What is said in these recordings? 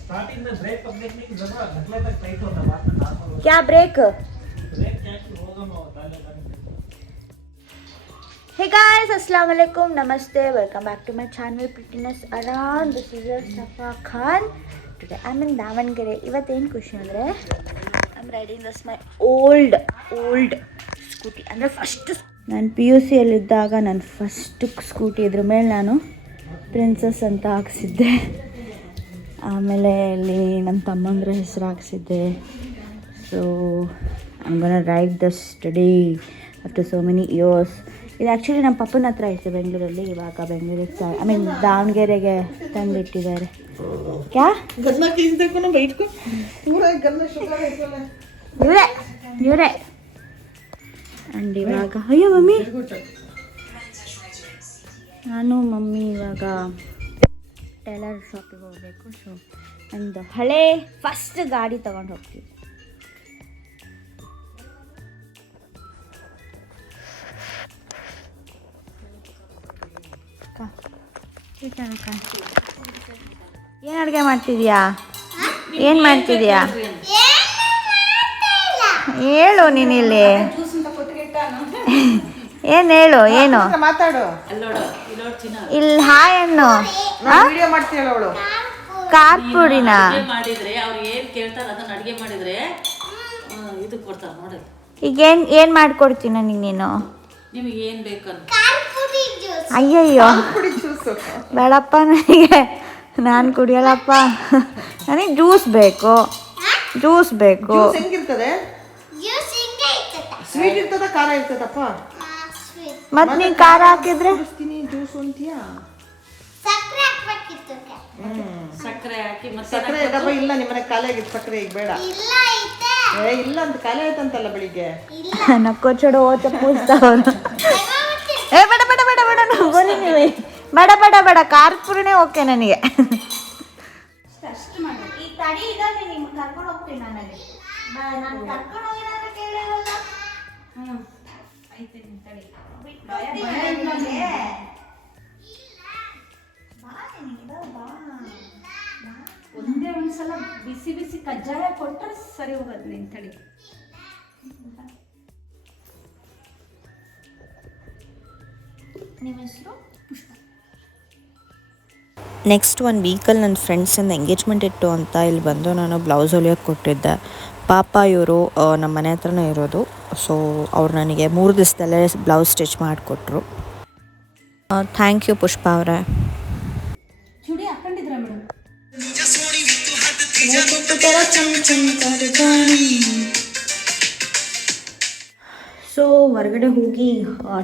Starting में break अब देखने की जरूरत निकले तक टाइट होता बात में नॉर्मल क्या ब्रेक ब्रेक क्या कि होगा मैं बता देता Hey guys, Assalamu alaikum, Namaste, welcome back to my channel Prettiness Around. This is your Safa Khan. Today I'm in Davangere. Ivattenu ಖುಷಿ ಅಂದ್ರೆ I'm riding this my old scooty. ಅಂದ್ರೆ ಫಸ್ಟ್ ನಾನು PUC ಯಲ್ಲಿದ್ದಾಗ ನನ್ನ ಫಸ್ಟ್ ಸ್ಕೂಟಿ ಇದ್ರ ಮೇಲೆ ನಾನು princess ಅಂತ ಹಾಕ್ಸಿದ್ದೆ. ಆಮೇಲೆ ಅಲ್ಲಿ ನಮ್ಮ ತಮ್ಮಂದ್ರ ಹೆಸರು ಹಾಕ್ಸಿದ್ದೆ. So I'm gonna ride this today after so many years. ಇದು ಆ್ಯಕ್ಚುಲಿ ನಮ್ಮ ಪಪ್ಪನ ಹತ್ರ ಇತ್ತು ಬೆಂಗಳೂರಲ್ಲಿ. ಇವಾಗ ಬೆಂಗಳೂರಿಗೆ ದಾವಣಗೆರೆಗೆ ತಂದಿಟ್ಟಿದ್ದಾರೆ. ಕ್ಯಾ ಇವರೇ ಆ್ಯಂಡ್ ಇವಾಗ ಅಯ್ಯೋ ಮಮ್ಮಿ ನಾನು ಮಮ್ಮಿ ಇವಾಗ ಟೈಲರ್ ಶಾಪಿಗೆ ಹೋಗಬೇಕು. ಸೊ ಒಂದು ಹಳೆ ಫಸ್ಟ್ ಗಾಡಿ ತೊಗೊಂಡು ಹೋಗ್ತೀವಿ. ಏನು ಅಡುಗೆ ಮಾಡ್ತಿದ್ಯಾ? ಏನು ಮಾಡ್ತಿದ್ಯಾ ಹೇಳು ನೀನಿಲ್ಲಿ. ಏನು ಹೇಳು, ಏನು ಮಾತಾಡು. ಇಲ್ಲಿ ಹಾಯ್ ಅನ್ನು ಖಾರ ಪುಡಿನ ಈಗ ಏನು ಮಾಡ್ಕೊಡ್ತೀನ ನೀನೇನು? ನಿಮಗೆ ಏನು ಬೇಕಂತ ಅಯ್ಯಯ್ಯೋ ಬೇಡಪ್ಪ, ನನಗೆ ನಾನು ಕುಡಿಯಲ್ಲಪ್ಪ. ನನಗೆ ಜ್ಯೂಸ್ ಬೇಕು. ಹೆಂಗಿರ್ತದೆ? ಸ್ವೀಟ್ ಇರ್ತದ, ಖಾರ ಇರ್ತದಪ್ಪ. ಮತ್ತೆ ನೀ ಖಾರ ಹಾಕಿದ್ರೆ ಜ್ಯೂಸ್ ಅಂತೀಯಾ? ಸಕ್ಕರೆ ಹಾಕಿ ಸಕ್ಕರೆ ಡಬ್ಬ ಇಲ್ಲ ನಿಮ್ಮನೆ ಖಾಲಿ ಆಗಿತ್ತು ಸಕ್ಕರೆ. ಈಗ ಬೇಡ ಇಲ್ಲ ಅಂತ ಖಾಲಿ ಆಯ್ತಂತಲ್ಲ ಬೆಳಿಗ್ಗೆ. ನಕ್ಕೋ ಚಡೋ ಚಪ್ಪೂಸ್ತಾವನು. ಬೇಡ ಬೇಡ ಬೇಡ ಬೇಡ ಬನ್ನಿ ನೀವು. ಬೇಡ ಬೇಡ ಬೇಡ ಖಾರ ಪುರಿನೇ ಓಕೆ ನನಗೆ. ಈ ತಡಿ ಇದಾನೆ ನಿಮ್ಗೆ ಕರ್ಕೊಂಡು ಹೋಗ್ತೀನಿ. ನನಗೆ ನಾನು ಕರ್ಕೊಂಡು ಹೋಗಿರೋದು ಕೇಳಿರಲ್ಲ. ಆಯ್ತು ತಡಿ ಒಂದೇ ಒಂದ್ಸಲ ಬಿಸಿ ಬಿಸಿ ಕಜ್ಜಾಯ ಕೊಟ್ಟರೆ ಸರಿ ಹೋಗೋದು. ನಿನ್ ತಡಿ. ನಿಮ್ಮ ಹೆಸರು? ನೆಕ್ಸ್ಟ್ 1 ವೀಕಲ್ಲಿ ನನ್ನ ಫ್ರೆಂಡ್ಸಿಂದ ಎಂಗೇಜ್ಮೆಂಟ್ ಇತ್ತು ಅಂತ ಇಲ್ಲಿ ಬಂದು ನಾನು ಬ್ಲೌಸ್ ಹೊಲಿಯೋಕ್ಕೆ ಕೊಟ್ಟಿದ್ದೆ. ಪಾಪ ಇವರು ನಮ್ಮ ಮನೆ ಹತ್ರನೇ ಇರೋದು. ಸೊ ಅವ್ರು ನನಗೆ 3 ದಿವಸದಲ್ಲೇ ಬ್ಲೌಸ್ ಸ್ಟಿಚ್ ಮಾಡಿಕೊಟ್ರು. ಥ್ಯಾಂಕ್ ಯು ಪುಷ್ಪ ಅವರೇ. ಚೂಡಿ ಹಾಕೊಂಡಿದ್ರ ಮೇಡಮ್? ಸೊ ಹೊರಗಡೆ ಹೋಗಿ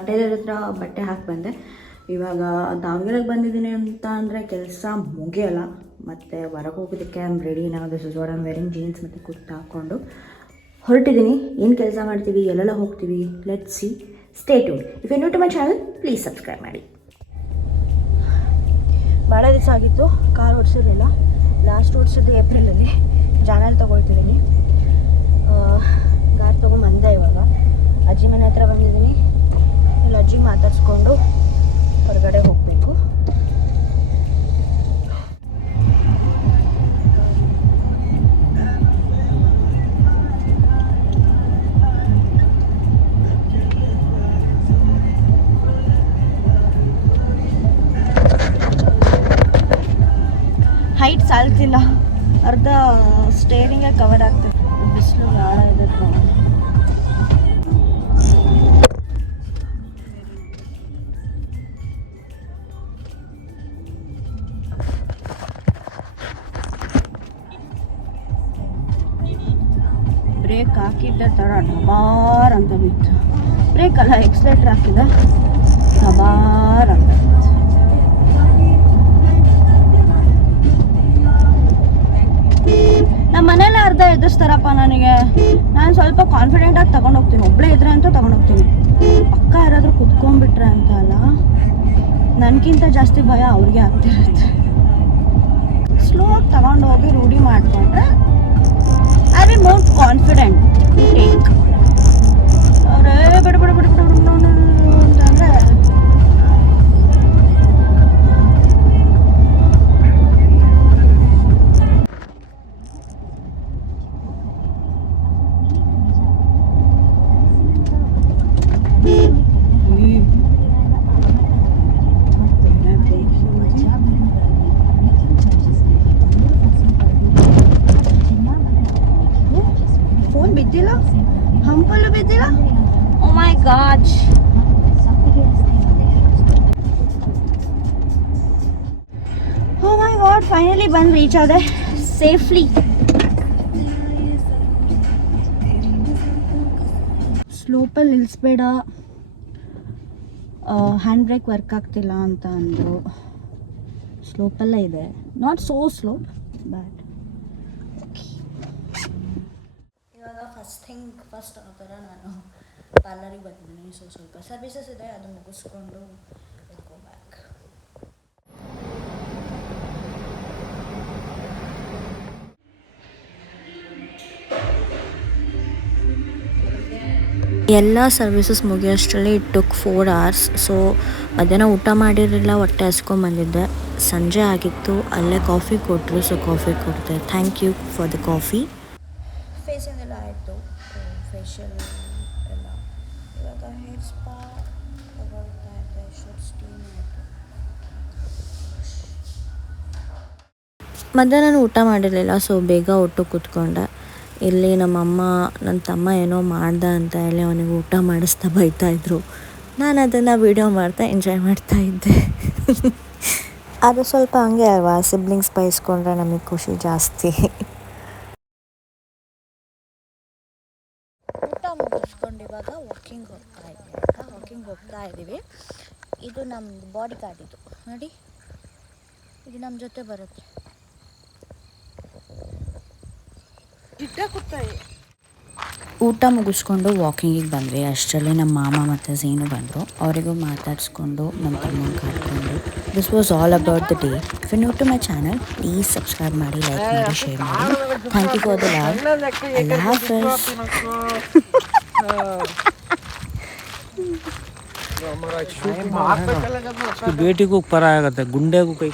ಟೈಲರ್ ಹತ್ರ ಬಟ್ಟೆ ಹಾಕಿ ಬಂದೆ. ಇವಾಗ ದಾವಣಗೆರೆಗೆ ಬಂದಿದ್ದೀನಿ ಅಂತ ಅಂದರೆ ಕೆಲಸ ಮುಗಿಯಲ್ಲ. ಮತ್ತು ಹೊರಗೆ ಹೋಗೋದಕ್ಕೆ ಐ ಆಮ್ ರೆಡಿ. ನಾವು this is what I am wearing. Jeans ಮತ್ತು ಕುರ್ತಾ ಹಾಕ್ಕೊಂಡು ಹೊರಟಿದ್ದೀನಿ. ಏನು ಕೆಲಸ ಮಾಡ್ತೀವಿ, ಎಲ್ಲೆಲ್ಲ ಹೋಗ್ತೀವಿ, let's see. Stay tuned. If you new to my channel please subscribe ಮಾಡಿ. ಭಾಳ ದಿವಸ ಆಗಿತ್ತು ಕಾರ್ ಓಡಿಸಿರಲಿಲ್ಲ. ಲಾಸ್ಟ್ ಓಡಿಸಿದ್ದು ಏಪ್ರಿಲಲ್ಲಿ. ಜಾನಲ್ಲಿ ತೊಗೊಳ್ತಿದ್ದೀನಿ. ಕಾರ್ ತೊಗೊಂಬಂದೆ. ಇವಾಗ ಅಜ್ಜಿ ಮನೆ ಹತ್ರ ಬಂದಿದ್ದೀನಿ. ಇಲ್ಲಿ ಅಜ್ಜಿ ಮಾತಾಡಿಸ್ಕೊಂಡು ಹೊರಗಡೆ ಹೋಗಬೇಕು. ಹೈಟ್ ಸಾಲ್ತಿಲ್ಲ, ಅರ್ಧ ಸ್ಟೇರಿಂಗೇ ಕವರ್ ಆಗ್ತದೆ. ಬಿಸಿಲು ಭಾಳ ಇದೆ. ಬ್ರೇಕ್ ಹಾಕಿದ್ದ ಥರ ಡಬಾರ್ ಅಂತ ಬಿತ್ತು. ಬ್ರೇಕ್ ಅಲ್ಲ, ಎಕ್ಸ್ಲೇಟರ್ ಹಾಕಿದ ಡಬಾರ್ ಅಂತ ಬಿತ್ತು. ನಮ್ಮ ಮನೆಯಲ್ಲ ಅರ್ಧ ಎದುರಿಸ್ತಾರಪ್ಪ ನನಗೆ. ನಾನು ಸ್ವಲ್ಪ ಕಾನ್ಫಿಡೆಂಟಾಗಿ ತೊಗೊಂಡೋಗ್ತೀನಿ. ಒಬ್ಬಳೇ ಇದ್ರೆ ಅಂತ ತೊಗೊಂಡೋಗ್ತೀನಿ. ಪಕ್ಕ ಯಾರಾದರೂ ಕುತ್ಕೊಂಡ್ಬಿಟ್ರೆ ಅಂತ ಅಲ್ಲ, ನನಗಿಂತ ಜಾಸ್ತಿ ಭಯ ಅವ್ರಿಗೆ ಆಗ್ತಿರುತ್ತೆ. ಸ್ಲೋ ಆಗಿ ತಗೊಂಡೋಗಿ ರೂಢಿ ಮಾಡಿಕೊಂಡ್ರೆ I will more confident to take. ಅವರೇ ಬಿಡ ಬಿಡ ಬಿಡ ಬಿಡ ಅಂತಂದರೆ ಗಾಡ್ ಫೈನಲಿ ಬಂದು ರೀಚ್ ಆದೆ ಸೇಫ್ಲಿ. ಸ್ಲೋಪಲ್ಲಿ ನಿಲ್ಲಿಸ್ಬೇಡ, ಹ್ಯಾಂಡ್ ಬ್ರೇಕ್ ವರ್ಕ್ ಆಗ್ತಿಲ್ಲ ಅಂತ ಅಂದರು. ಸ್ಲೋಪಲ್ಲೇ ಇದೆ, ನಾಟ್ ಸೋ ಸ್ಲೋಪ್ ಬಟ್ ಇವಾಗ ಫಸ್ಟ್ ಆ ಥರ ನಾನು ಪಾರ್ಲರಿಗೆ ಬಂದಿದ್ದೀನಿ. ಸೊ ಸ್ವಲ್ಪ ಸರ್ವಿಸಸ್ ಇದೆ, ಅದು ಮುಗಿಸ್ಕೊಂಡು ಗೋ ಬ್ಯಾಕ್. ಎಲ್ಲ ಸರ್ವಿಸಸ್ ಮುಗಿಯೋಷ್ಟರಲ್ಲಿ ಇಟ್ ಟುಕ್ 4 hours. ಸೊ ಮಧ್ಯಾಹ್ನ ಊಟ ಮಾಡಿರಲಿಲ್ಲ, ಹೊಟ್ಟೆ ಹಸ್ಕೊಂಬಂದಿದ್ದೆ. ಸಂಜೆ ಆಗಿತ್ತು, ಅಲ್ಲೇ ಕಾಫಿ ಕೊಟ್ಟರು, ಸೊ ಕಾಫಿ ಕೊಡ್ತೆ. Thank you for the coffee. ಫೇಸಿಂದೆಲ್ಲ ಆಯಿತು, ಫೇಶಿಯಲ್ ಎಲ್ಲ. ಇವಾಗ ಹೇರ್ ಸ್ಪಾ ತಗೊಳ್ತಾ ಇದ್ದೆ, ಶೂಟ್ ಸ್ಟೀಮ್ ಆಯಿತು. ಮಧ್ಯಾಹ್ನ ಊಟ ಮಾಡಿರಲಿಲ್ಲ, ಸೊ ಬೇಗ ಊಟ ಕೂತ್ಕೊಂಡೆ. ಇಲ್ಲಿ ನಮ್ಮಮ್ಮ ನನ್ನ ತಮ್ಮ ಏನೋ ಮಾಡ್ದ ಅಂತ ಹೇಳಿ ಅವನಿಗೆ ಊಟ ಮಾಡಿಸ್ತಾ ಬೈತಾಯಿದ್ರು. ನಾನು ಅದನ್ನು ವೀಡಿಯೋ ಮಾಡ್ತಾ ಎಂಜಾಯ್ ಮಾಡ್ತಾಯಿದ್ದೆ. ಅದು ಸ್ವಲ್ಪ ಹಂಗೆ ಅಲ್ವಾ, ಸಿಬ್ಲಿಂಗ್ಸ್ ಬೈಸ್ಕೊಂಡ್ರೆ ನಮಗೆ ಖುಷಿ ಜಾಸ್ತಿ. ಊಟ ಮುಗಿಸ್ಕೊಂಡು ಇವಾಗ ವಾಕಿಂಗ್ ಹೋಗ್ತಾ ಇದ್ದೀವಿ. ಇದು ನಮ್ಮ ಬಾಡಿ ಗಾರ್ಡ್, ಇದು ನೋಡಿ, ಇದು ನಮ್ಮ ಜೊತೆ ಬರುತ್ತೆ. ಊಟ ಮುಗಿಸ್ಕೊಂಡು ವಾಕಿಂಗಿಗೆ ಬಂದ್ವಿ. ಅಷ್ಟರಲ್ಲಿ ನಮ್ಮ ಮಾಮ ಮತ್ತು ಝೀನು ಬಂದರು. ಅವರಿಗೂ ಮಾತಾಡಿಸ್ಕೊಂಡು ನಮ್ಮ ತಮ್ಮನ ಕಾಡ್ಕೊಂಡು this was all about the day. If you new to my channel, please subscribe ಮಾಡಿ, ಲೈಕ್ ಮಾಡಿ, ಶೇರ್ ಮಾಡಿ. Thank you for the love. ಅಲ್ಲಾಹ್ ಹಾಫಿಸ್. बेटी को परा आगತ್ತೆ, गुंडे को कई